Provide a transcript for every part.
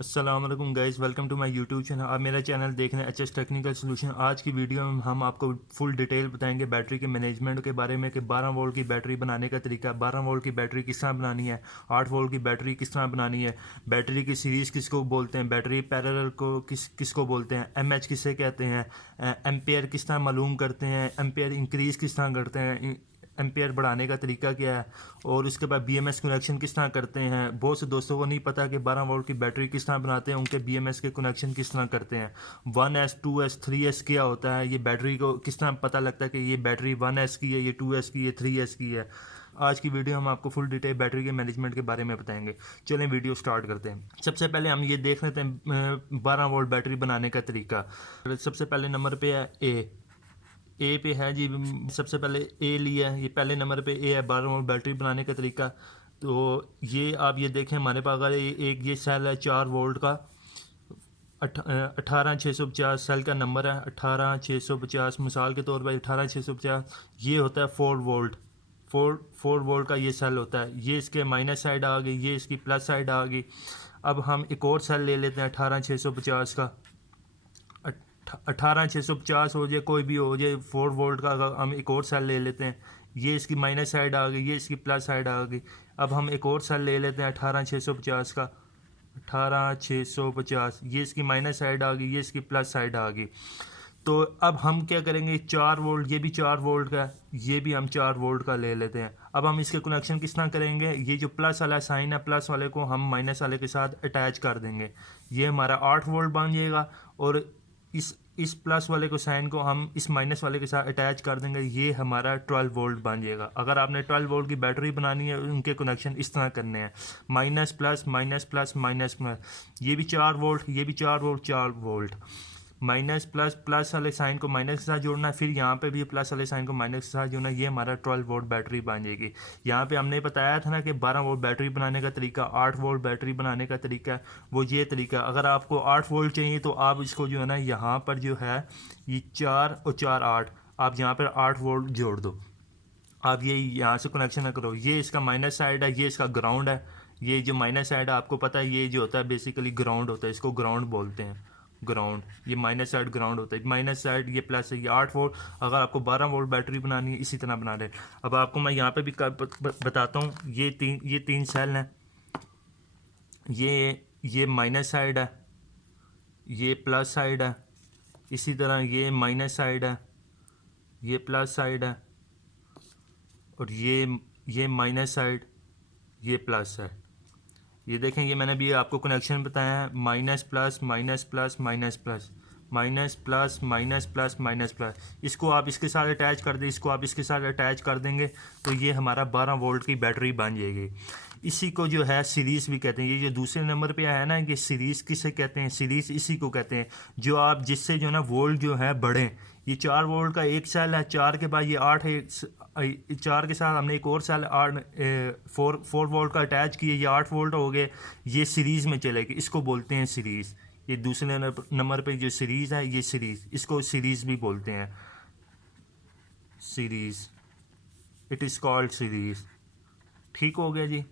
अस्सलाम वालेकुम guys, welcome to my YouTube channel. आप मेरा चैनल देख रहे हैं एचएस टेक्निकल सॉल्यूशन। आज की वीडियो में हम आपको फुल डिटेल बताएंगे बैटरी के मैनेजमेंट के बारे में कि 12 वोल्ट की बैटरी बनाने का तरीका, 12 वोल्ट की बैटरी किस तरह बनानी है, 8 वोल्ट की बैटरी किस तरह बनानी है, बैटरी की सीरीज़ किसको बोलते हैं, बैटरी पैरेलल को किसको बोलते हैं, एमएच किसे कहते हैं, एम्पेयर किस तरह मालूम करते हैं, एम्पेयर इंक्रीज़ किस तरह करते हैं, एम्पेयर बढ़ाने का तरीका क्या है, और उसके बाद बीएमएस कनेक्शन किस तरह करते हैं। बहुत से दोस्तों को नहीं पता कि 12 वोल्ट की बैटरी किस तरह बनाते हैं, उनके बीएमएस के कनेक्शन किस तरह करते हैं, 1S 2S 3S क्या होता है, ये बैटरी को किस तरह पता लगता है कि ये बैटरी 1S की है, ये 2S की है, 3S की है। आज की वीडियो हम आपको फुल डिटेल बैटरी के मैनेजमेंट के बारे में बताएंगे। चलें वीडियो स्टार्ट करते हैं। सबसे पहले हम ये देख लेते हैं 12 वोल्ट बैटरी बनाने का तरीका। सबसे पहले नंबर पे है ए पे है जी। सबसे पहले ए लिया है, ये पहले नंबर पे ए है 12 वोल्ट बैटरी बनाने का तरीका। तो ये आप ये देखें, हमारे पास अगर एक ये सेल है 4 वोल्ट का, 18650 सेल का नंबर है, 18650 मिसाल के तौर पर 18650 ये होता है 4 वोल्ट का ये सेल होता है। ये इसके माइनस साइड आ गई, ये इसकी प्लस साइड आ गई। अब हम एक और सेल ले लेते हैं 18650 का, 18650 हो जाए, कोई भी हो जाए 4 वोल्ट का। हम एक और सेल ले लेते हैं, ये इसकी माइनस साइड आ गई, ये इसकी प्लस साइड आ गई। अब हम एक और सेल ले लेते हैं 18650 का, 18650 ये इसकी माइनस साइड आ गई, ये इसकी प्लस साइड आ गई। तो अब हम क्या करेंगे, 4 वोल्ट, ये भी 4 वोल्ट का, ये भी हम 4 वोल्ट का ले लेते हैं। अब हम इसके कनेक्शन किस तरह करेंगे, ये जो प्लस वाला साइन है, प्लस वाले को हम माइनस वाले के साथ अटैच कर देंगे। ये हमारा 8 वोल्ट बन जाएगा, और इस प्लस वाले को साइन को हम इस माइनस वाले के साथ अटैच कर देंगे, ये हमारा 12 वोल्ट बन जाएगा। अगर आपने 12 वोल्ट की बैटरी बनानी है, उनके कनेक्शन इस तरह करने हैं, minus plus minus plus minus plus. ये भी 4 वोल्ट, ये भी 4 volt, 4 volt. Minus plus, plus वाले साइन को माइनस के साथ जोड़ना है, फिर यहाँ पे भी प्लस वाले साइन को माइनस के साथ जोड़ना है, ये हमारा 12 वोल्ट बैटरी बन जाएगी। यहाँ पे हमने बताया था ना कि 12 वोल्ट बैटरी बनाने का तरीका, 8 वोल्ट बैटरी बनाने का तरीका, वो ये तरीका। अगर आपको 8 वोल्ट चाहिए तो आप इसको जो है ना, यहाँ पर जो है ये 4 और 4 8, आप यहाँ पर 8 वोल्ट जोड़ दो। आप ये यहाँ से कनेक्शन ना करो, ये इसका माइनस साइड है, ये इसका ग्राउंड है। ये जो माइनस साइड है आपको पता है, ये जो होता है बेसिकली ग्राउंड होता है, इसको ग्राउंड बोलते हैं, ग्राउंड। ये माइनस साइड ग्राउंड होता है, माइनस साइड ये प्लस है, ये 8 वोल्ट। अगर आपको 12 वोल्ट बैटरी बनानी है, इसी तरह बना रहे। अब आपको मैं यहाँ पे भी बताता हूँ, ये तीन सेल हैं, ये माइनस साइड है, ये प्लस साइड है, इसी तरह ये माइनस साइड है, ये प्लस साइड है, और ये माइनस साइड, ये प्लस साइड। ये देखें, ये मैंने भी आपको कनेक्शन बताया है, minus plus minus plus minus plus, minus plus minus plus minus plus. इसको आप इसके साथ अटैच कर दें, इसको आप इसके साथ अटैच कर देंगे, तो ये हमारा 12 वोल्ट की बैटरी बन जाएगी। इसी को जो है सीरीज़ भी कहते हैं। ये जो दूसरे नंबर पे आया ना, ये सीरीज़ किसे कहते हैं, सीरीज़ इसी को कहते हैं, जो आप जिससे जो है ना वोल्ट जो है बढ़े। ये 4 वोल्ट का एक सेल है, 4 के बाद ये 8 है, 4 के साथ हमने एक और सेल 4 वोल्ट का अटैच किया, ये 8 वोल्ट हो गए, ये सीरीज़ में चलेगी, इसको बोलते हैं सीरीज़। ये दूसरे नंबर पे जो सीरीज़ है, ये सीरीज़, इसको सीरीज़ भी बोलते हैं, series, it is called series. ठीक हो गया जी।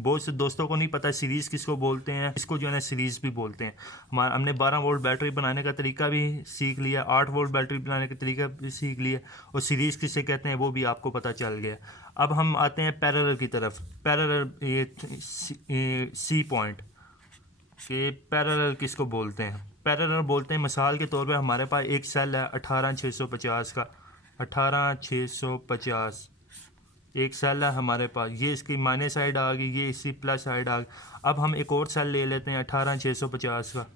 बहुत से दोस्तों को नहीं पता सीरीज़ किसको बोलते हैं, इसको जो है ना सीरीज़ भी बोलते हैं। हमने 12 वोल्ट बैटरी बनाने का तरीका भी सीख लिया, 8 वोल्ट बैटरी बनाने का तरीका भी सीख लिया, और सीरीज़ किसे कहते हैं वो भी आपको पता चल गया। अब हम आते हैं पैरेलल की तरफ। पैरेलल, ये सी पॉइंट के पैरेलल किसको बोलते हैं, पैरेलल बोलते हैं, मिसाल के तौर पे हमारे पास एक सेल है 18650 का, 18650 एक सेल है हमारे पास, ये इसकी माइनस साइड आ गई, ये इसकी प्लस साइड आ गई। अब हम एक और सेल ले लेते हैं 18650 का,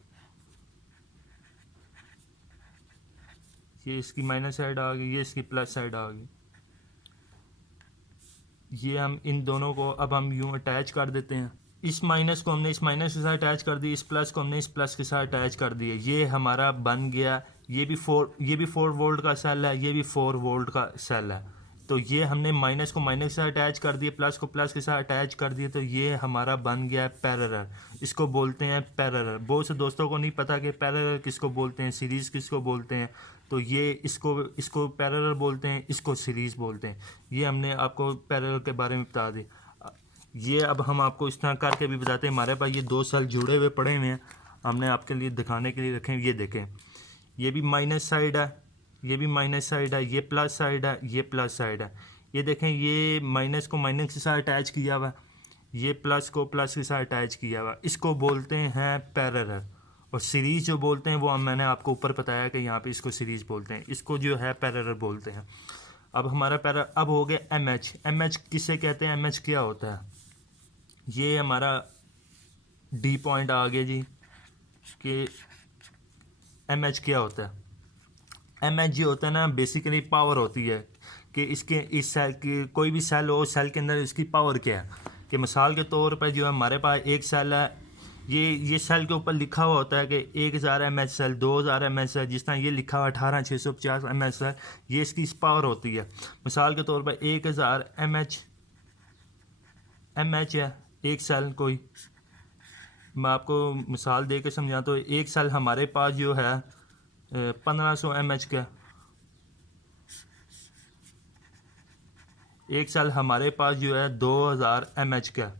ये इसकी माइनस साइड आ गई, ये इसकी प्लस साइड आ गई। ये हम इन दोनों को अब हम यूँ अटैच कर देते हैं, इस माइनस को हमने इस माइनस के साथ अटैच कर दी, इस प्लस को हमने इस प्लस के साथ अटैच कर दिया, ये हमारा बन गया। ये भी 4 वोल्ट का सेल है, ये भी 4 वोल्ट का सेल है। तो ये हमने माइनस को माइनस के साथ अटैच कर दिया, प्लस को प्लस के साथ अटैच कर दिया, तो ये हमारा बन गया पैरेलल। इसको बोलते हैं पैरेलल। बहुत से दोस्तों को नहीं पता कि पैरेलल किसको बोलते हैं, सीरीज़ किसको बोलते हैं। तो ये इसको पैरेलल बोलते हैं, इसको सीरीज़ बोलते हैं। ये हमने आपको पैरेलल के बारे में बता दी। ये अब हम आपको इस तरह करके भी बताते हैं। हमारे पास ये दो सेल जुड़े हुए पड़े हुए हैं, हमने आपके लिए दिखाने के लिए रखे हैं। ये देखें, ये भी माइनस साइड है, ये भी माइनस साइड है, ये प्लस साइड है, ये प्लस साइड है। ये देखें, ये माइनस को माइनस के साथ अटैच किया हुआ है, ये प्लस को प्लस के साथ अटैच किया हुआ है। इसको बोलते हैं पैरेलल। और सीरीज़ जो बोलते हैं वो मैंने आपको ऊपर बताया कि यहाँ पे इसको सीरीज़ बोलते हैं, इसको जो है पैरेलल बोलते हैं। अब हमारा अब हो गया एम एच। एम एच किसे कहते हैं, एम एच क्या होता है? ये हमारा डी पॉइंट आ गया जी कि एम एच क्या होता है। एम एच जो होता है ना, बेसिकली पावर होती है कि इसके इस सेल की कोई भी सेल हो, सेल के अंदर इसकी पावर क्या है। कि मिसाल के तौर पर जो है हमारे पास एक सेल है, ये सेल के ऊपर लिखा हुआ होता है कि 1000 M H cell, 2000 M H cell, जिस तरह ये लिखा हुआ 18650 एम एच सेल, ये इसकी पावर होती है। मिसाल के तौर पर 1000 एम एच है एक सेल कोई। मैं आपको मिसाल दे के समझा, तो एक सेल हमारे पास जो है 1500 एम एच का, एक सेल हमारे पास जो है 2000 एम एच का।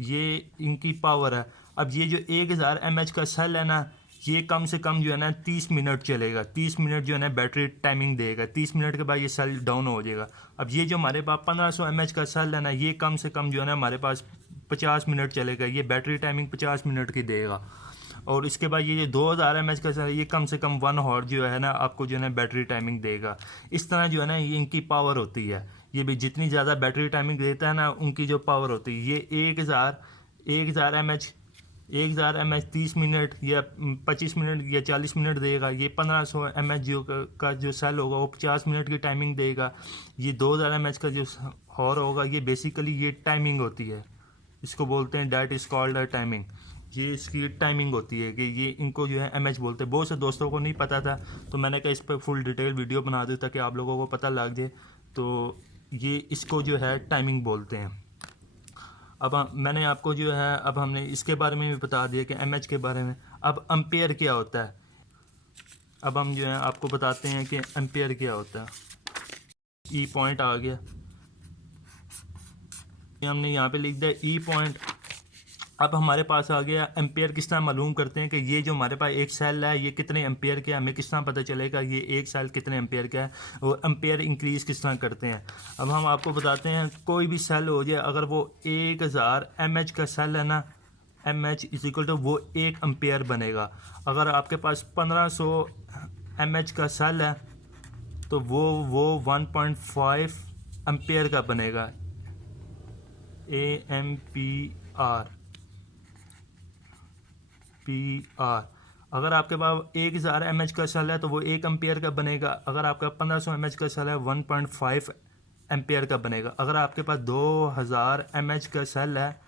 ये इनकी पावर है। अब ये जो 1000 एम एच का सेल है ना, ये कम से कम जो है ना 30 मिनट चलेगा। 30 मिनट जो है ना बैटरी टाइमिंग देगा, 30 मिनट के बाद ये सेल डाउन हो जाएगा। अब ये जो हमारे पास 1500 एम एच का सेल है ना, ये कम से कम जो है ना हमारे पास 50 मिनट चलेगा, ये बैटरी टाइमिंग 50 मिनट की देगा। और इसके बाद ये जो 2000 एम एच का सेल है, ये कम से कम 1 आवर जो है ना आपको जो है ना बैटरी टाइमिंग देगा। इस तरह जो है ना ये इनकी पावर होती है। ये भी जितनी ज़्यादा बैटरी टाइमिंग देता है ना, उनकी जो पावर होती है। ये 1000 एम एच 30 मिनट या 25 मिनट या 40 मिनट देगा। ये 1500 एम एच का जो सेल होगा वो 50 मिनट की टाइमिंग देगा। ये 2000 एम एच का जो हॉर होगा, ये बेसिकली ये टाइमिंग होती है, इसको बोलते हैं that is called a timing. ये इसकी टाइमिंग होती है कि ये इनको जो है एम एच बोलते हैं। बहुत से दोस्तों को नहीं पता था, तो मैंने कहा इस पर फुल डिटेल वीडियो बना दी ताकि आप लोगों को पता लग जाए। तो ये इसको जो है टाइमिंग बोलते हैं। अब मैंने आपको जो है, अब हमने इसके बारे में भी बता दिया कि एम एच के बारे में। अब एम्पेयर क्या होता है, अब हम जो है आपको बताते हैं कि एम्पेयर क्या होता है। ई पॉइंट आ गया, हमने यहाँ पे लिख दिया ई पॉइंट। अब हमारे पास आ गया एम्पेयर। किस तरह मालूम करते हैं कि ये जो हमारे पास एक सेल है ये कितने एम्पेयर का है, हमें किस तरह पता चलेगा ये एक सेल कितने एम्पेयर का है। और एम्पेयर इंक्रीज़ किस तरह करते हैं, अब हम आपको बताते हैं। कोई भी सेल हो जाए, अगर वो 1000 एम एच का सेल है ना, M H is equal to वो 1 एम्पेयर बनेगा। अगर आपके पास 1500 एम एच का सेल है तो वो 1.5 एम्पेयर का बनेगा। AMPR PR। अगर आपके पास 1000 एम एच का सेल है तो वो 1 एम्पेयर का बनेगा। अगर आपका 1500 एम एच का सेल है 1.5 एम्पेयर का बनेगा। अगर आपके पास 2000 एम एच का सेल है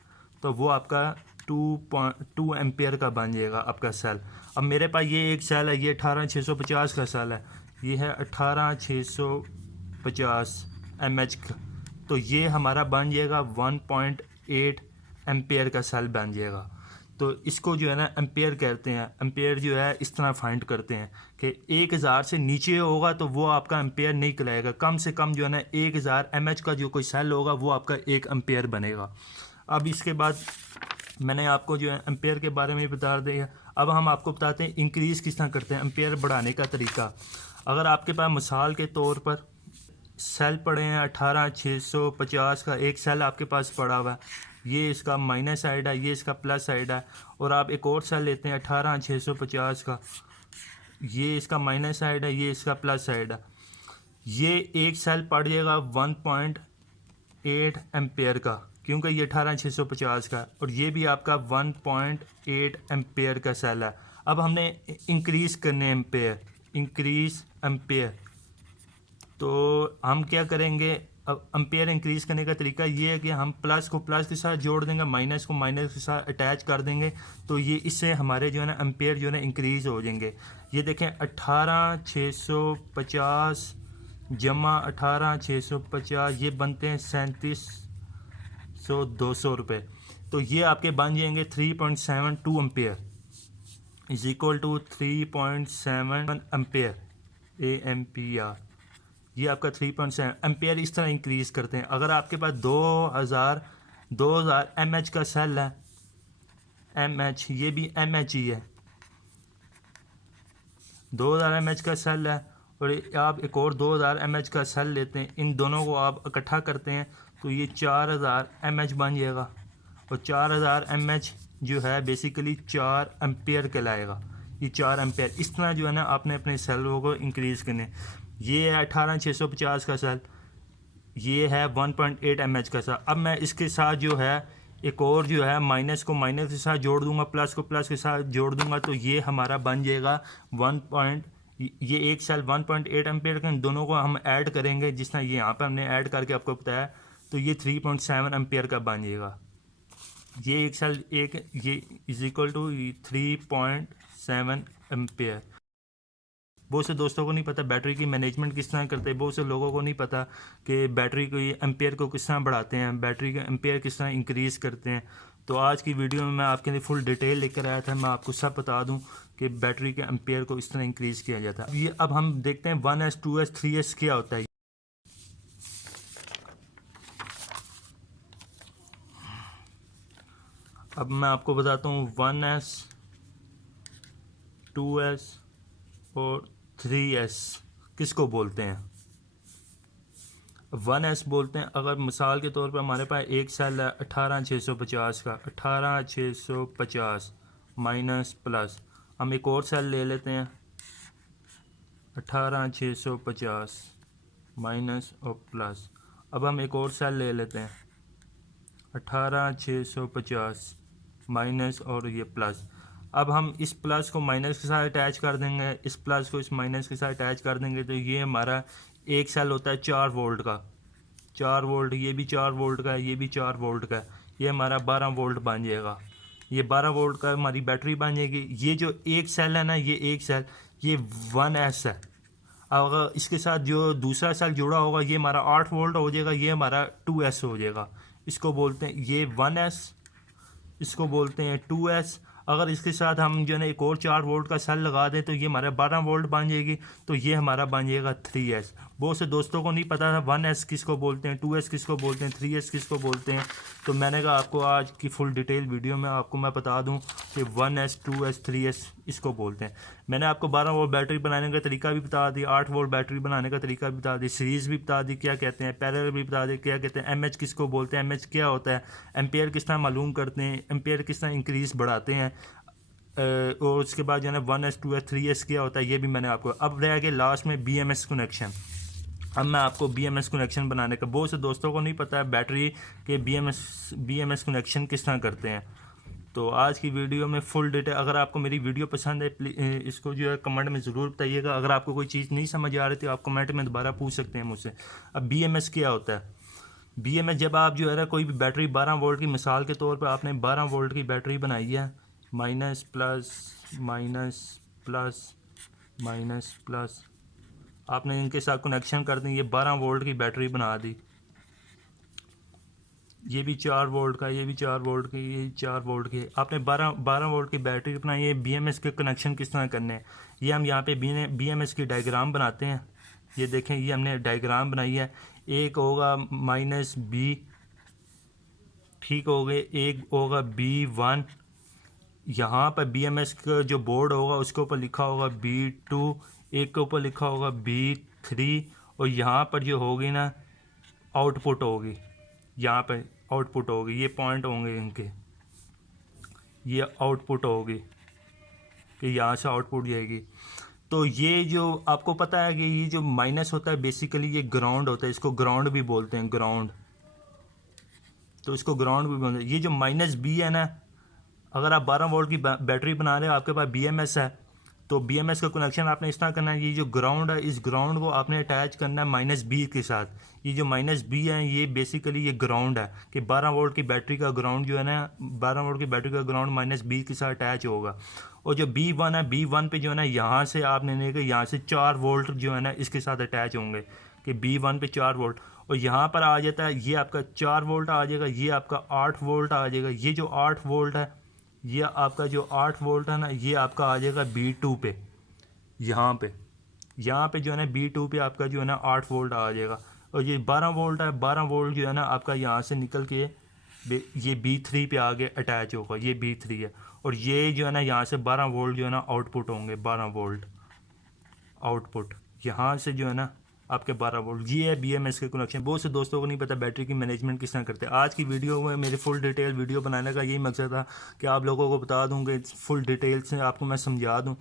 तो वो आपका 2 एम्पेयर का बन जाएगा आपका सेल। अब मेरे पास ये एक सेल है, ये 18650 का सेल है, ये है 18650 एम एच का। तो ये हमारा बन जाएगा 1.8 एम्पेयर का सेल बन जाएगा। तो इसको जो है ना एम्पेयर कहते हैं। एम्पेयर जो है इस तरह फाइंड करते हैं कि 1000 से नीचे होगा तो वो आपका एम्पेयर नहीं कहलाएगा। कम से कम जो है ना 1000 एम एच का जो कोई सेल होगा वो आपका 1 एम्पेयर बनेगा। अब इसके बाद मैंने आपको जो है एम्पेयर के बारे में बता दिया। अब हम आपको बताते हैं इंक्रीज़ किस तरह करते हैं, एम्पेयर बढ़ाने का तरीका। अगर आपके पास मिसाल के तौर पर सेल पड़े हैं 18650 का, एक सेल आपके पास पड़ा हुआ है, ये इसका माइनस साइड है, ये इसका प्लस साइड है। और आप एक और सेल लेते हैं 18650 का, ये इसका माइनस साइड है, ये इसका प्लस साइड है। ये एक सेल पड़ जाएगा 1.8 एम्पेयर का, क्योंकि ये 18650 का, और ये भी आपका 1.8 एम्पेयर का सेल है। अब हमने इंक्रीज़ करने एम्पेयर, इंक्रीज़ एम्पेयर, तो हम क्या करेंगे। अब एम्पेयर इंक्रीज़ करने का तरीका ये है कि हम प्लस को प्लस के साथ जोड़ देंगे, माइनस को माइनस के साथ अटैच कर देंगे। तो ये इससे हमारे जो है ना एम्पेयर जो है ना इंक्रीज़ हो जाएंगे। ये देखें 18650 जमा 18650 ये बनते हैं 3700 रुपये। तो ये आपके बन जाएंगे 3.72 ampere is equal to 3.7 ampere AMPR। ये आपका 3.7 एम्पेयर इस तरह इंक्रीज़ करते हैं। अगर आपके पास 2000 mAh का सेल है, mAh, ये भी mAh ही है, 2000 mAh का सेल है, और आप एक और 2000 mAh का सेल लेते हैं, इन दोनों को आप इकट्ठा करते हैं तो ये 4000 mAh बन जाएगा। और 4000 mAh जो है बेसिकली 4 एम्पेयर कहलाएगा। ये 4 एम्पेयर इस तरह जो है ना आपने अपने सेलों को इंक्रीज़ करने। ये है 18650 का सेल, ये है 1.8 mAh का सेल। अब मैं इसके साथ जो है एक और जो है माइनस को माइनस के साथ जोड़ दूंगा, प्लस को प्लस के साथ जोड़ दूंगा, तो ये हमारा बन जाएगा ये एक सेल 1.8 एम्पेयर का। इन दोनों को हम ऐड करेंगे, जिस तरह ये यहाँ पर हमने ऐड करके आपको बताया, तो ये 3.7 एम्पेयर का बन जाएगा। ये एक सेल ये इज इक्वल टू 3.7 एम्पेयर। बहुत से दोस्तों को नहीं पता बैटरी की मैनेजमेंट किस तरह करते हैं, बहुत से लोगों को नहीं पता कि बैटरी को एम्पेयर को किस तरह बढ़ाते हैं, बैटरी का एम्पेयर किस तरह इंक्रीज़ करते हैं। तो आज की वीडियो में मैं आपके लिए फुल डिटेल लेकर आया था, मैं आपको सब बता दूं कि बैटरी के एम्पेयर को इस तरह इंक्रीज़ किया जाता है। अब हम देखते हैं 1S 2S 3S क्या होता है। अब मैं आपको बताता हूँ 1S 2S और 3S किसको बोलते हैं। 1S बोलते हैं, अगर मिसाल के तौर पर हमारे पास एक सेल है 18650 का, 18650 माइनस प्लस, हम एक और सेल ले लेते हैं 18650 माइनस और प्लस। अब हम एक और सेल ले लेते हैं 18650 माइनस और ये प्लस। अब हम इस प्लस को माइनस के साथ अटैच कर देंगे, इस प्लस को इस माइनस के साथ अटैच कर देंगे, तो ये हमारा एक सेल होता है 4 वोल्ट का, 4 वोल्ट, ये भी 4 वोल्ट का है, ये भी 4 वोल्ट का है, ये हमारा 12 वोल्ट बन जाएगा। ये 12 वोल्ट का हमारी बैटरी बन जाएगी। ये जो एक सेल है ना, ये एक सेल ये 1S है। अगर इसके साथ जो दूसरा सेल जुड़ा होगा ये हमारा 8 वोल्ट हो जाएगा, ये हमारा 2S हो जाएगा। इसको बोलते हैं ये 1S, इसको बोलते हैं 2S। अगर इसके साथ हम जो है ना एक और 4 वोल्ट का सेल लगा दें तो ये हमारा 12 वोल्ट बन जाएगी, तो ये हमारा बन जाएगा 3S। बहुत से दोस्तों को नहीं पता था 1S किसको बोलते हैं, 2S किसको बोलते हैं, 3S किसको बोलते हैं। तो मैंने कहा आपको आज की फुल डिटेल वीडियो में आपको मैं बता दूं कि 1S 2S 3S इसको बोलते हैं। मैंने आपको 12 वोल्ट बैटरी बनाने का तरीका भी बता दिया, 8 वोल्ट बैटरी बनाने का तरीका भी बता दिया, सीरीज़ भी बता दी क्या कहते हैं, पैरेलल भी बता दिया क्या कहते हैं, MH किसको बोलते हैं, MH क्या होता है, एम्पेयर किस तरह मालूम करते हैं, एम्पेयर किस तरह इंक्रीज़ बढ़ाते हैं, और उसके बाद जो है ना 1S 2S 3S क्या होता है ये भी मैंने आपको। अब रह गया लास्ट में BMS कनेक्शन। अब मैं आपको BMS कनेक्शन बनाने का, बहुत से दोस्तों को नहीं पता है बैटरी के BMS कनेक्शन किस तरह करते हैं। तो आज की वीडियो में फुल डिटेल, अगर आपको मेरी वीडियो पसंद है इसको जो है कमेंट में ज़रूर बताइएगा। अगर आपको कोई चीज़ नहीं समझ आ रही तो आप कमेंट में दोबारा पूछ सकते हैं मुझसे। अब BMS क्या होता है। BMS जब आप जो है ना कोई भी बैटरी 12 वोल्ट की, मिसाल के तौर पर आपने 12 वोल्ट की बैटरी बनाई है, minus plus minus plus minus plus, आपने इनके साथ कनेक्शन कर दी, ये 12 वोल्ट की बैटरी बना दी, ये भी 4 वोल्ट का, ये भी 4 वोल्ट की, ये 4 वोल्ट की, आपने 12 वोल्ट की बैटरी बनाई है। BMS के कनेक्शन किस तरह करने हैं ये हम यहाँ पे BMS की डायग्राम बनाते हैं। ये देखें, ये हमने डायग्राम बनाई है। एक होगा -B, ठीक हो गए, एक होगा B1, यहाँ पर BMS का जो बोर्ड होगा उसके ऊपर लिखा होगा B2, एक के ऊपर लिखा होगा B3, और यहाँ पर जो होगी ना आउटपुट होगी, यहाँ पर आउटपुट होगी, ये पॉइंट होंगे इनके, ये आउटपुट होगी कि यहाँ से आउटपुट जाएगी। तो ये जो आपको पता है कि ये जो माइनस होता है बेसिकली ये ग्राउंड होता है, इसको ग्राउंड भी बोलते हैं, ग्राउंड, तो इसको ग्राउंड भी बोलते हैं। ये जो -B है ना, अगर आप 12 वोल्ट की बैटरी बना रहे हो, आपके पास BMS है, तो BMS का कनेक्शन आपने इस तरह करना है, ये जो ग्राउंड है इस ग्राउंड को आपने अटैच करना है -B के साथ। ये जो -B है ये बेसिकली ये ग्राउंड है कि 12 वोल्ट की बैटरी का ग्राउंड जो है ना, 12 वोल्ट की बैटरी का ग्राउंड -B के साथ अटैच होगा। और जो B1 है, B1 पे जो है ना यहाँ से आपने नहीं कि यहाँ से 4 वोल्ट जो है ना इसके साथ अटैच होंगे कि B1 पे 4 वोल्ट, और यहाँ पर आ जाता है ये आपका 4 वोल्ट आ जाएगा, ये आपका 8 वोल्ट आ जाएगा। ये जो 8 वोल्ट है, ये आपका जो 8 वोल्ट है ना, ये आपका आ जाएगा B2 पे, यहाँ पे यहाँ पे जो है ना B2 पे आपका जो है ना 8 वोल्ट आ जाएगा, और ये 12 वोल्ट है। 12 वोल्ट जो है ना आपका यहाँ से निकल के ये B3 पे आगे अटैच होगा, ये B3 है, और ये जो है ना यहाँ से 12 वोल्ट जो है ना आउटपुट होंगे, 12 वोल्ट आउटपुट यहाँ से जो है ना आपके 12 वोल्ट। ये है BMS के कनेक्शन। बहुत से दोस्तों को नहीं पता बैटरी की मैनेजमेंट किस तरह करते हैं। आज की वीडियो में मेरे फुल डिटेल वीडियो बनाने का यही मकसद था कि आप लोगों को बता दूँ कि फुल डिटेल से आपको मैं समझा दूँ।